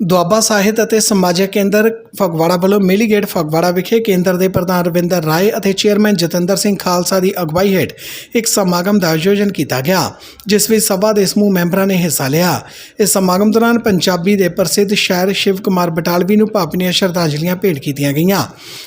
ਦੁਆਬਾ ਸਾਹਿਤ ਅਤੇ ਸਮਾਜਿਕ ਕੇਂਦਰ ਫਗਵਾੜਾ ਵੱਲੋਂ ਮਿਲੀ ਗੇਟ ਫਗਵਾੜਾ ਵਿਖੇ ਕੇਂਦਰ ਦੇ ਪ੍ਰਧਾਨ ਰਵਿੰਦਰ ਰਾਏ ਅਤੇ ਚੇਅਰਮੈਨ ਜਤਿੰਦਰ ਸਿੰਘ ਖਾਲਸਾ ਦੀ ਅਗਵਾਈ ਹੇਠ ਇੱਕ ਸਮਾਗਮ ਦਾ ਆਯੋਜਨ ਕੀਤਾ ਗਿਆ, ਜਿਸ ਵਿੱਚ ਸਭਾ ਦੇ ਸਮੂਹ ਮੈਂਬਰਾਂ ਨੇ ਹਿੱਸਾ ਲਿਆ। ਇਸ ਸਮਾਗਮ ਦੌਰਾਨ ਪੰਜਾਬੀ ਦੇ ਪ੍ਰਸਿੱਧ ਸ਼ਾਇਰ ਸ਼ਿਵ ਕੁਮਾਰ ਬਟਾਲਵੀ ਨੂੰ ਭਾਵਨੀਆਂ ਸ਼ਰਧਾਂਜਲੀਆਂ ਭੇਟ ਕੀਤੀਆਂ ਗਈਆਂ।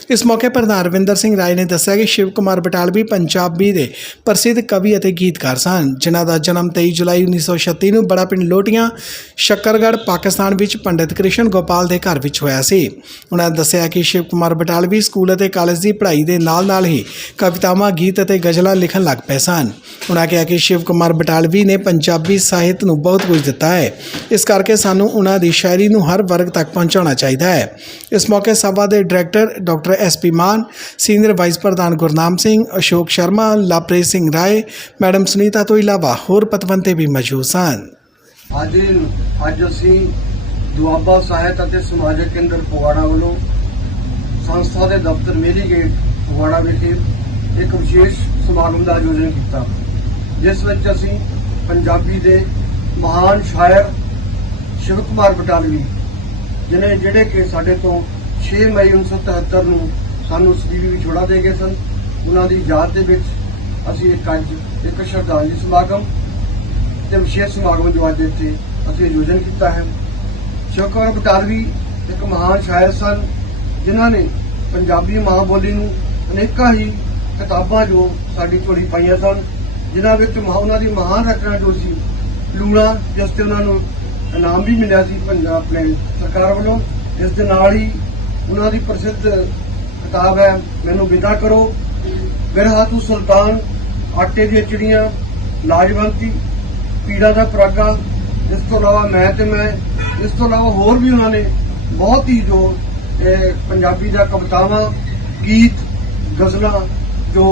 ਇਸ ਮੌਕੇ ਪ੍ਰਧਾਨ ਰਵਿੰਦਰ ਸਿੰਘ ਰਾਏ ਨੇ ਦੱਸਿਆ ਕਿ ਸ਼ਿਵ ਕੁਮਾਰ ਬਟਾਲਵੀ ਪੰਜਾਬੀ ਦੇ ਪ੍ਰਸਿੱਧ ਕਵੀ ਅਤੇ ਗੀਤਕਾਰ ਸਨ, ਜਿਨ੍ਹਾਂ ਦਾ ਜਨਮ 23 ਜੁਲਾਈ 1936 ਨੂੰ ਬੜਾ ਪਿੰਡ ਲੋਟੀਆਂ, ਸ਼ੱਕਰਗੜ੍ਹ, ਪਾਕਿਸਤਾਨ ਵਿੱਚ ਪੰਡਿਤ ਕ੍ਰਿਸ਼ਨ ਗੋਪਾਲ ਦੇ ਘਰ ਵਿੱਚ ਹੋਇਆ ਸੀ। ਉਹਨਾਂ ਨੇ ਦੱਸਿਆ ਕਿ ਸ਼ਿਵ ਕੁਮਾਰ ਬਟਾਲਵੀ ਸਕੂਲ ਅਤੇ ਕਾਲਜ ਦੀ ਪੜ੍ਹਾਈ ਦੇ ਨਾਲ-ਨਾਲ ਹੀ ਕਵਿਤਾਵਾਂ, ਗੀਤ ਅਤੇ ਗਜ਼ਲਾਂ ਲਿਖਣ ਲੱਗ ਪਏ ਸਨ। ਉਹਨਾਂ ਕਿਹਾ ਕਿ ਸ਼ਿਵ ਕੁਮਾਰ ਬਟਾਲਵੀ ਨੇ ਪੰਜਾਬੀ ਸਾਹਿਤ ਨੂੰ ਬਹੁਤ ਕੁਝ ਦਿੱਤਾ ਹੈ। ਇਸ ਕਰਕੇ ਸਾਨੂੰ ਉਹਨਾਂ ਦੀ ਸ਼ਾਇਰੀ ਨੂੰ ਹਰ ਵਰਗ ਤੱਕ ਪਹੁੰਚਾਉਣਾ ਚਾਹੀਦਾ ਹੈ। ਇਸ ਮੌਕੇ ਸਭਾ ਦੇ director doctor S P Maan, senior vice ਪ੍ਰਧਾਨ ਗੁਰਨਾਮ ਸਿੰਘ, ਅਸ਼ੋਕ ਸ਼ਰਮਾ ਲਵਪ੍ਰੀਤ ਸਿੰਘ ਰਾਏ, ਮੈਡਮ ਸੁਨੀਤਾ ਤੋਂ ਇਲਾਵਾ ਹੋਰ ਪਤਵੰਤੇ ਵੀ ਮੌਜੂਦ ਸਨ। ਅੱਜ ਅੱਜ ਅਸੀਂ ਦੁਆਬਾ ਸਾਹਿਤ ਅਤੇ ਸਮਾਜਿਕ ਕੇਂਦਰ ਫਗਵਾੜਾ ਵੱਲੋਂ ਸੰਸਥਾ ਦੇ ਦਫ਼ਤਰ ਮੇਰੀ ਗੇਟ ਫਗਵਾੜਾ ਵਿਖੇ ਇੱਕ ਵਿਸ਼ੇਸ਼ ਸਮਾਗਮ ਦਾ ਆਯੋਜਨ ਕੀਤਾ, ਜਿਸ ਵਿੱਚ ਅਸੀਂ ਪੰਜਾਬੀ ਦੇ ਮਹਾਨ ਸ਼ਾਇਰ ਸ਼ਿਵ ਕੁਮਾਰ ਬਟਾਲਵੀ ਜਿਨੇ ਜਿਹੜੇ ਕਿ ਸਾਡੇ ਤੋਂ 6 ਮਈ 1973 ਨੂੰ ਸਾਨੂੰ ਸਦੀਵੀ ਵਿਛੋੜਾ ਦੇ ਗਏ ਸਨ, ਉਹਨਾਂ ਦੀ ਯਾਦ ਦੇ ਵਿੱਚ ਅਸੀਂ ਇੱਕ ਅੱਜ ਇੱਕ ਸ਼ਰਧਾਂਜਲੀ ਸਮਾਗਮ ਤੇ ਵਿਸ਼ੇਸ਼ ਸਮਾਗਮ ਜੋ ਅੱਜ ਇੱਥੇ ਅਸੀਂ ਆਯੋਜਨ ਕੀਤਾ ਹੈ। ਸ਼ੋਕਰ ਬਟਾਲਵੀ ਇੱਕ ਮਹਾਨ ਸ਼ਾਇਰ ਸਨ, ਜਿਨ੍ਹਾਂ ਨੇ ਪੰਜਾਬੀ ਮਾਂ ਬੋਲੀ ਨੂੰ ਅਨੇਕਾਂ ਹੀ ਕਿਤਾਬਾਂ ਜੋ ਸਾਡੀ ਝੋਲੀ ਪਾਈਆਂ ਸਨ, ਜਿਨ੍ਹਾਂ ਵਿੱਚ ਮਹਾ- ਉਹਨਾਂ ਦੀ ਮਹਾਨ ਰਚਨਾ ਜੋ ਸੀ, ਲੂਣਾ, ਜਿਸ ਤੇ ਉਹਨਾਂ ਨੂੰ ਇਨਾਮ ਵੀ ਮਿਲਿਆ ਸੀ ਪੰਜਾਬ ਆਪਣੇ ਸਰਕਾਰ ਵੱਲੋਂ ਇਸ ਦੇ ਨਾਲ ਹੀ ਉਹਨਾਂ ਦੀ ਪ੍ਰਸਿੱਧ ਕਿਤਾਬ ਹੈ, ਮੈਨੂੰ ਵਿਦਾ ਕਰੋ। ਬਿਰਹਾ ਤੂੰ ਸੁਲਤਾਨ, ਆਟੇ ਦੀਆਂ ਚਿੜੀਆਂ, ਲਾਜਵੰਤੀ, ਪੀੜਾ ਦਾ ਪਰਾਗਾ ਇਸ ਤੋਂ ਇਲਾਵਾ ਮੈਂ ਤੇ ਮੈਂ ਇਸ ਤੋਂ ਇਲਾਵਾ ਹੋਰ ਵੀ ਉਹਨਾਂ ਨੇ ਬਹੁਤ ਹੀ ਜੋ ਪੰਜਾਬੀ ਦਾ ਕਵਿਤਾਵਾਂ, ਗੀਤ, ਗਜ਼ਲਾਂ ਜੋ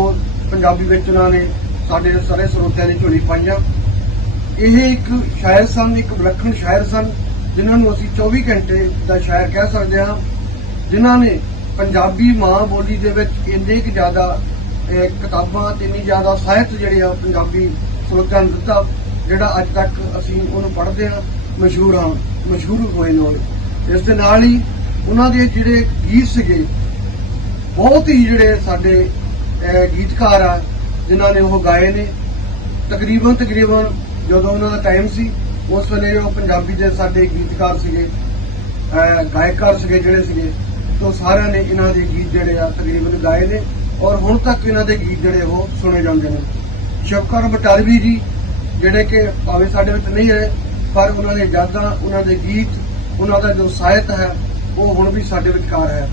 ਪੰਜਾਬੀ ਵਿੱਚ ਉਹਨਾਂ ਨੇ ਸਾਡੇ ਸਾਰੇ ਸਰੋਤਿਆਂ ਦੀ ਝੋਲੀ ਪਾਈਆਂ। ਇਹ ਇੱਕ ਸ਼ਾਇਰ ਸਨ, ਇੱਕ ਵਿਲੱਖਣ ਸ਼ਾਇਰ ਸਨ, ਜਿਨ੍ਹਾਂ ਨੂੰ ਅਸੀਂ 24 ਘੰਟੇ ਦਾ ਸ਼ਾਇਰ ਕਹਿ ਸਕਦੇ ਹਾਂ, ਜਿਨ੍ਹਾਂ ਨੇ ਪੰਜਾਬੀ ਮਾਂ ਬੋਲੀ ਦੇ ਵਿੱਚ ਇੰਨੇ ਕੁ ਜ਼ਿਆਦਾ ਕਿਤਾਬਾਂ ਤੇ ਇੰਨੀ ਜ਼ਿਆਦਾ ਸਾਹਿਤ ਜਿਹੜੇ ਆ ਪੰਜਾਬੀ ਸਰੋਤਿਆਂ ਨੂੰ ਦਿੱਤਾ। ਜਿਹੜਾ ਅੱਜ ਤੱਕ ਅਸੀਂ ਉਹਨੂੰ ਪੜ੍ਹਦੇ ਹਾਂ ਮਸ਼ਹੂਰ ਹਾਂ ਮਸ਼ਹੂਰ ਹੋਏ ਨੇ ਇਸ ਦੇ ਨਾਲ ਹੀ ਉਹਨਾਂ ਦੇ ਜਿਹੜੇ ਗੀਤ ਸੀਗੇ ਬਹੁਤ ਹੀ ਜਿਹੜੇ ਸਾਡੇ ਗੀਤਕਾਰ ਆ ਜਿਨ੍ਹਾਂ ਨੇ ਉਹ ਗਾਏ ਨੇ। ਤਕਰੀਬਨ ਤਕਰੀਬਨ ਜਦੋਂ ਉਹਨਾਂ ਦਾ ਟਾਈਮ ਸੀ ਉਸ ਵੇਲੇ ਉਹ ਪੰਜਾਬੀ ਦੇ ਸਾਡੇ ਗੀਤਕਾਰ ਸੀਗੇ ਅਹ, ਗਾਇਕਾਰ ਸੀਗੇ ਜਿਹੜੇ ਸੀਗੇ ਤੋਂ ਸਾਰਿਆਂ ਨੇ ਇਹਨਾਂ ਦੇ ਗੀਤ ਜਿਹੜੇ ਆ ਤਕਰੀਬਨ ਗਾਏ ਨੇ। ਔਰ ਹੁਣ ਤੱਕ ਇਹਨਾਂ ਦੇ ਗੀਤ ਜਿਹੜੇ ਉਹ ਸੁਣੇ ਜਾਂਦੇ ਨੇ। ਸ਼ਵਕਰ ਬਟਾਲਵੀ ਜੀ ਜਿਹੜੇ ਕਿ ਭਾਵੇਂ ਸਾਡੇ ਵਿੱਚ ਨਹੀਂ ਹੈ ਪਰ ਉਹਨਾਂ ਦੇ ਯਾਦਾਂ, ਉਹਨਾਂ ਦੇ ਗੀਤ, ਉਹਨਾਂ ਦਾ ਜੋ ਸਾਹਿਤ ਹੈ, ਉਹ ਹੁਣ ਵੀ ਸਾਡੇ ਵਿਚਕਾਰ ਹੈ।